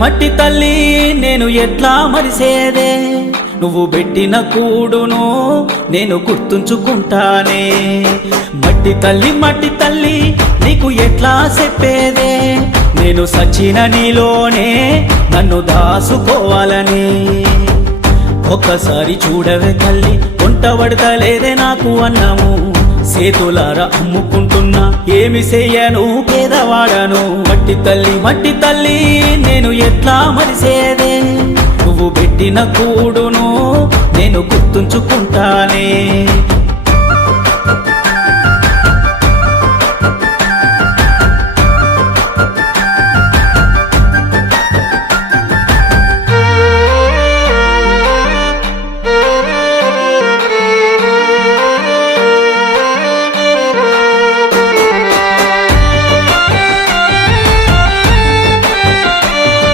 మట్టి తల్లి నేను ఎట్లా మరిసేదే, నువ్వు పెట్టిన కూడును నేను గుర్తుంచుకుంటానే. మట్టి తల్లి నీకు ఎట్లా చెప్పేదే, నేను సచిన నీలోనే నన్ను దాసుకోవాలని. ఒక్కసారి చూడవే తల్లి, వంట పడతలేదే నాకు అన్నము, సేతులారా అమ్ముకుంటున్నా ఏమి చెయ్యను పేదవాడను. మట్టి తల్లి నేను ఎట్లా మరిసేదే, నువ్వు పెట్టిన కూడును నేను గుర్తుంచుకుంటానే.